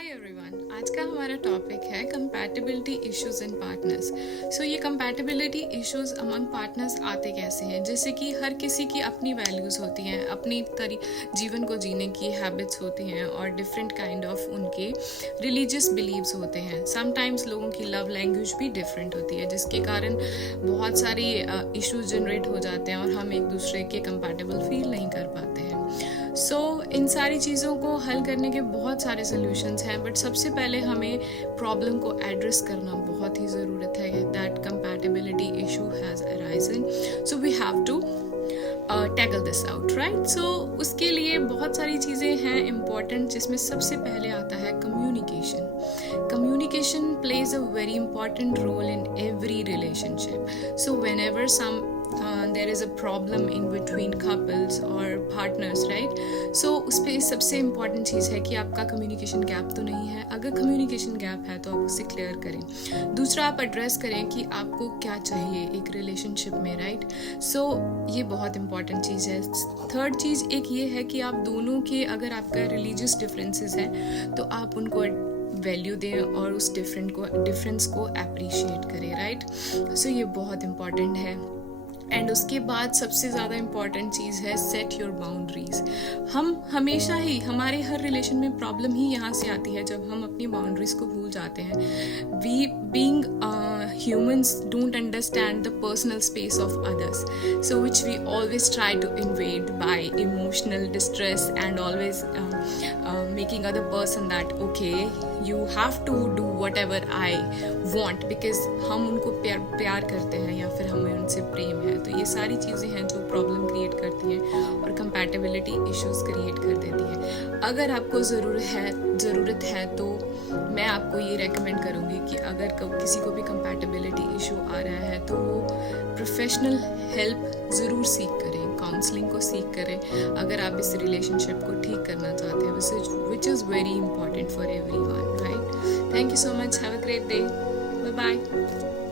Hi everyone, आज का हमारा टॉपिक है कंपैटिबिलिटी इश्यूज इन पार्टनर्स। सो ये कंपैटिबिलिटी इश्यूज अमंग पार्टनर्स आते कैसे हैं? जैसे कि हर किसी की अपनी वैल्यूज़ होती हैं, अपनी जीवन को जीने की हैबिट्स होती हैं और डिफरेंट काइंड ऑफ उनके रिलीजियस बिलीव्स होते हैं। समटाइम्स लोगों की लव लैंग्वेज भी डिफरेंट होती है, जिसके कारण बहुत सारी इश्यूज जनरेट हो जाते हैं और हम एक दूसरे के कंपैटिबल फील नहीं कर पाते हैं। इन सारी चीज़ों को हल करने के बहुत सारे सोल्यूशंस हैं, बट सबसे पहले हमें प्रॉब्लम को एड्रेस करना बहुत ही ज़रूरत है। That compatibility issue has arisen, so we have to tackle this out, right? So उसके लिए बहुत सारी चीज़ें हैं इम्पॉर्टेंट, जिसमें सबसे पहले आता है communication. Communication plays a very important role in every relationship. So whenever there is a problem in between couples or partners, right? So उस पर सबसे इम्पॉर्टेंट चीज़ है कि आपका कम्युनिकेशन गैप तो नहीं है। अगर कम्युनिकेशन गैप है तो आप उसे क्लियर करें। दूसरा, आप एड्रेस करें कि आपको क्या चाहिए एक रिलेशनशिप में, राइट? सो ये बहुत इंपॉर्टेंट चीज़ है। थर्ड चीज़ एक ये है कि आप दोनों के, अगर आपका रिलीजियस डिफरेंसेस हैं तो आप उनको वैल्यू दें और उस डिफरेंस को अप्रिशिएट करें, राइट? सो ये बहुत इंपॉर्टेंट है। एंड उसके बाद सबसे ज़्यादा इम्पॉर्टेंट चीज़ है सेट योर बाउंड्रीज। हम हमेशा ही, हमारे हर रिलेशन में प्रॉब्लम ही यहाँ से आती है जब हम अपनी बाउंड्रीज को भूल जाते हैं। We being humans don't understand the personal space of others, so which we always try to invade by emotional distress and always making other person that okay, you have to do whatever I want because हम उनको प्यार करते हैं या फिर हमें उनसे प्रेम है। तो ये सारी चीज़ें हैं जो प्रॉब्लम क्रिएट करती हैं और कंपैटिबिलिटी इश्यूज क्रिएट कर देती हैं। अगर आपको ज़रूरत है तो मैं आपको ये रेकमेंड करूँगी कि अगर किसी को भी कंपैटिबिलिटी इशू आ रहा है तो वो प्रोफेशनल हेल्प ज़रूर सीख करें, काउंसलिंग को सीख करें अगर आप इस रिलेशनशिप को ठीक करना चाहते हैं, which is very important for everyone, right? Thank you so much, have a great day, bye bye.